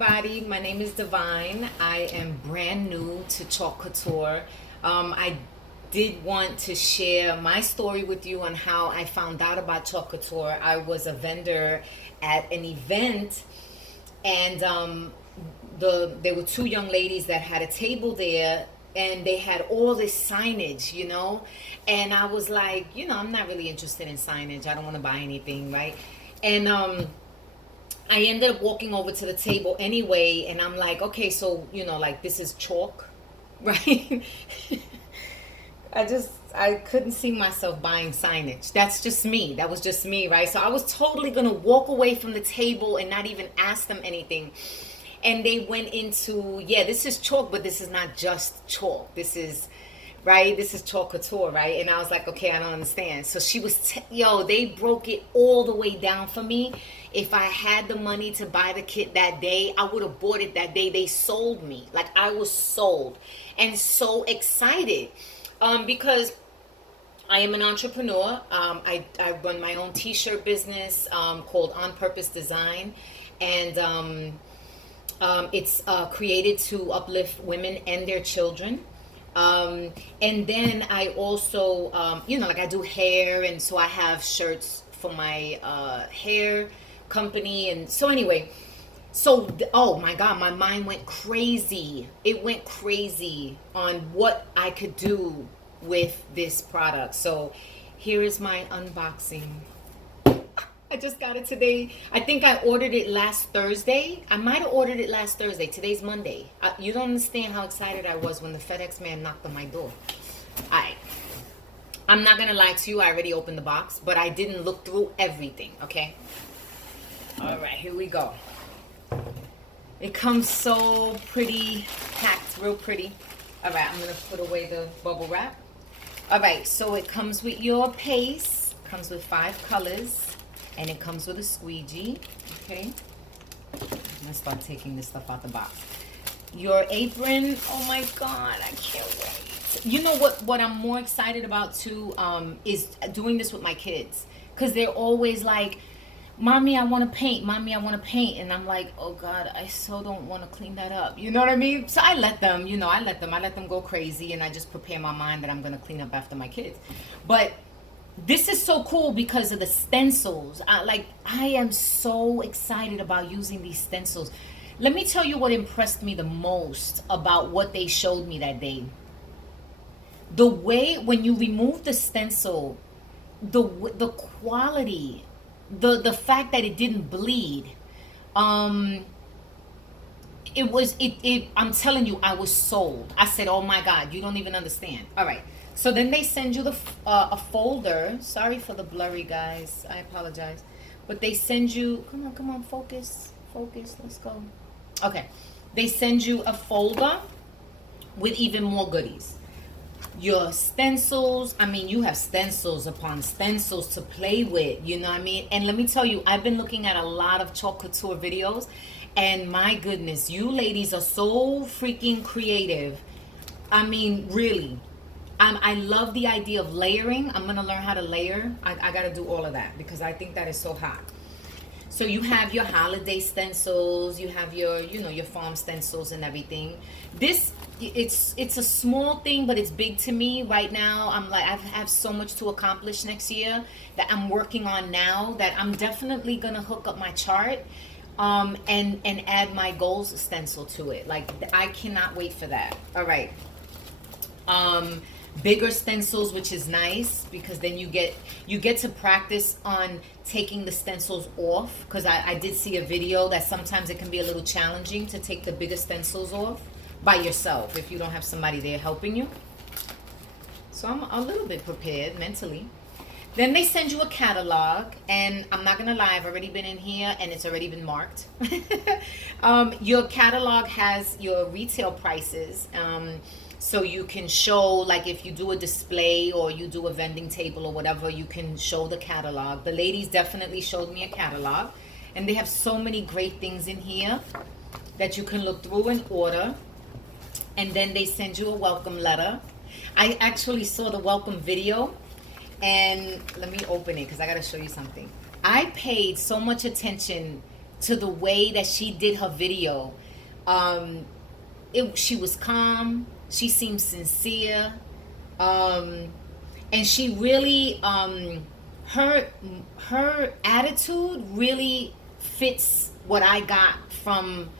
Everybody, my name is Divine. I am brand new to Chalk Couture. I did want to share my story with you on how I found out about Chalk Couture. I was a vendor at an event, and there were two young ladies that had a table there, and they had all this signage, and I was like, I'm not really interested in signage. I don't want to buy anything, right? And I ended up walking over to the table anyway, and I'm like, okay, so like this is chalk, right? I couldn't see myself buying signage. That's just me. That was just me, right? So I was totally gonna walk away from the table and not even ask them anything. And they went into, yeah, this is chalk, but this is not just chalk. This is, right? This is Chalk Couture, right? And I was like, okay, I don't understand. So she was, they broke it all the way down for me. If I had the money to buy the kit that day, I would have bought it that day. They sold me. Like, I was sold and so excited because I am an entrepreneur. I run my own t-shirt business called On Purpose Design. And it's created to uplift women and their children. And then I also, like I do hair, and so I have shirts for my hair company. And so anyway, oh my God, my mind went crazy. It went crazy on what I could do with this product. So here is my unboxing. I just got it today. I think I ordered it last Thursday. I might have ordered it last Thursday. Today's Monday. You don't understand how excited I was when the FedEx man knocked on my door. I'm not going to lie to you. I already opened the box, but I didn't look through everything, okay? All right, here we go. It comes so pretty, packed, real pretty. All right, I'm going to put away the bubble wrap. All right, so it comes with your paste. Comes with 5 colors. And it comes with a squeegee, okay? I'm gonna start taking this stuff out the box. Your apron, oh my God, I can't wait. You know what I'm more excited about too is doing this with my kids. Because they're always like, Mommy, I want to paint. Mommy, I want to paint. And I'm like, oh God, I so don't want to clean that up. You know what I mean? So I let them, I let them go crazy, and I just prepare my mind that I'm going to clean up after my kids. But this is so cool because of the stencils. I am so excited about using these stencils. Let me tell you what impressed me the most about what they showed me that day. The way when you remove the stencil, the quality, the fact that it didn't bleed. I'm telling you, I was sold. I said, oh my God, you don't even understand. All right. So then they send you a folder. Sorry for the blurry, guys. I apologize. But they send you, come on, focus, let's go. Okay. They send you a folder with even more goodies. Your stencils, you have stencils upon stencils to play with, you know what I mean? And let me tell you, I've been looking at a lot of Chalk Couture videos, and my goodness, you ladies are so freaking creative. Really. I love the idea of layering. I'm going to learn how to layer. I got to do all of that because I think that is so hot. So you have your holiday stencils, you have your, your farm stencils and everything. It's a small thing, but it's big to me right now. I have so much to accomplish next year that I'm working on now that I'm definitely going to hook up my chart and add my goals stencil to it. Like, I cannot wait for that. All right. Bigger stencils, which is nice because then you get to practice on taking the stencils off, because I did see a video that sometimes it can be a little challenging to take the bigger stencils off by yourself if you don't have somebody there helping you. So I'm a little bit prepared mentally. Then they send you a catalog, and I'm not gonna lie, I've already been in here and it's already been marked. Your catalog has your retail prices. So you can show, like if you do a display or you do a vending table or whatever, you can show the catalog. The ladies definitely showed me a catalog. And they have so many great things in here that you can look through and order. And then they send you a welcome letter. I actually saw the welcome video. And let me open it because I got to show you something. I paid so much attention to the way that she did her video. She was calm. She seemed sincere. And she really, her attitude really fits what I got from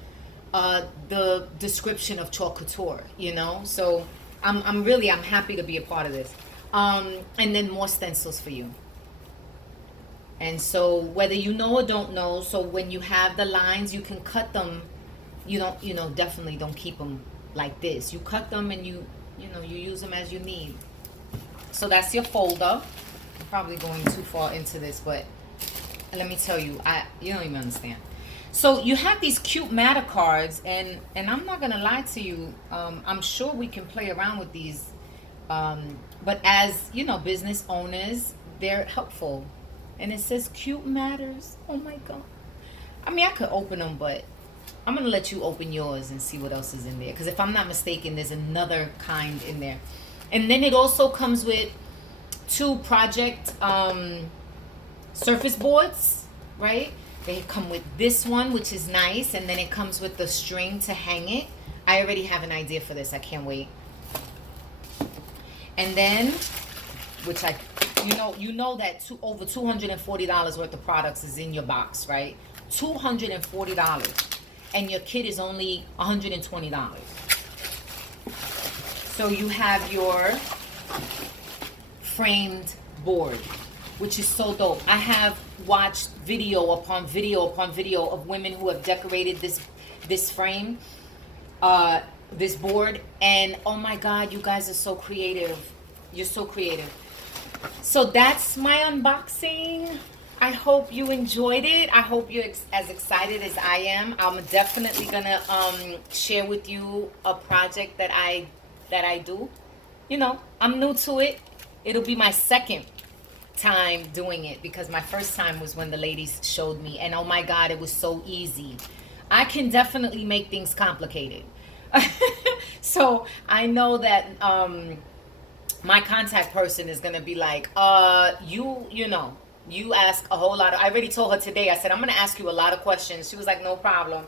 the description of Couture, you know. So I'm happy to be a part of this. And then more stencils for you. And so whether you know or don't know, so when you have the lines, you can cut them. You don't, definitely don't keep them like this. You cut them and you use them as you need. So that's your folder. I'm probably going too far into this, but let me tell you, you don't even understand. So you have these cute matter cards, and I'm not gonna lie to you. I'm sure we can play around with these, but as business owners, they're helpful. And it says cute matters. Oh my god. I mean, I could open them, but I'm gonna let you open yours and see what else is in there. Because if I'm not mistaken, there's another kind in there. And then it also comes with 2 project surface boards, right? They come with this one, which is nice, and then it comes with the string to hang it. I already have an idea for this. I can't wait. And then, which you know that over $240 worth of products is in your box, right? $240, and your kit is only $120. So you have your framed board, which is so dope. I have watched video upon video upon video of women who have decorated this frame, this board, and oh my god, you guys are so creative. You're so creative. So that's my unboxing. I hope you enjoyed it. I hope you're as excited as I am. I'm definitely gonna share with you a project that I do. I'm new to it. It'll be my second time doing it, because my first time was when the ladies showed me, and oh my god, it was so easy. I can definitely make things complicated. So I know that my contact person is gonna be like, you ask a whole lot of, I already told her today, I said, I'm gonna ask you a lot of questions. She was like, no problem.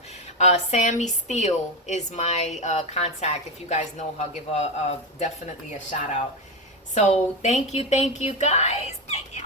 Sammy Steele is my contact. If you guys know her, give her definitely a shout out. So thank you guys. Thank you.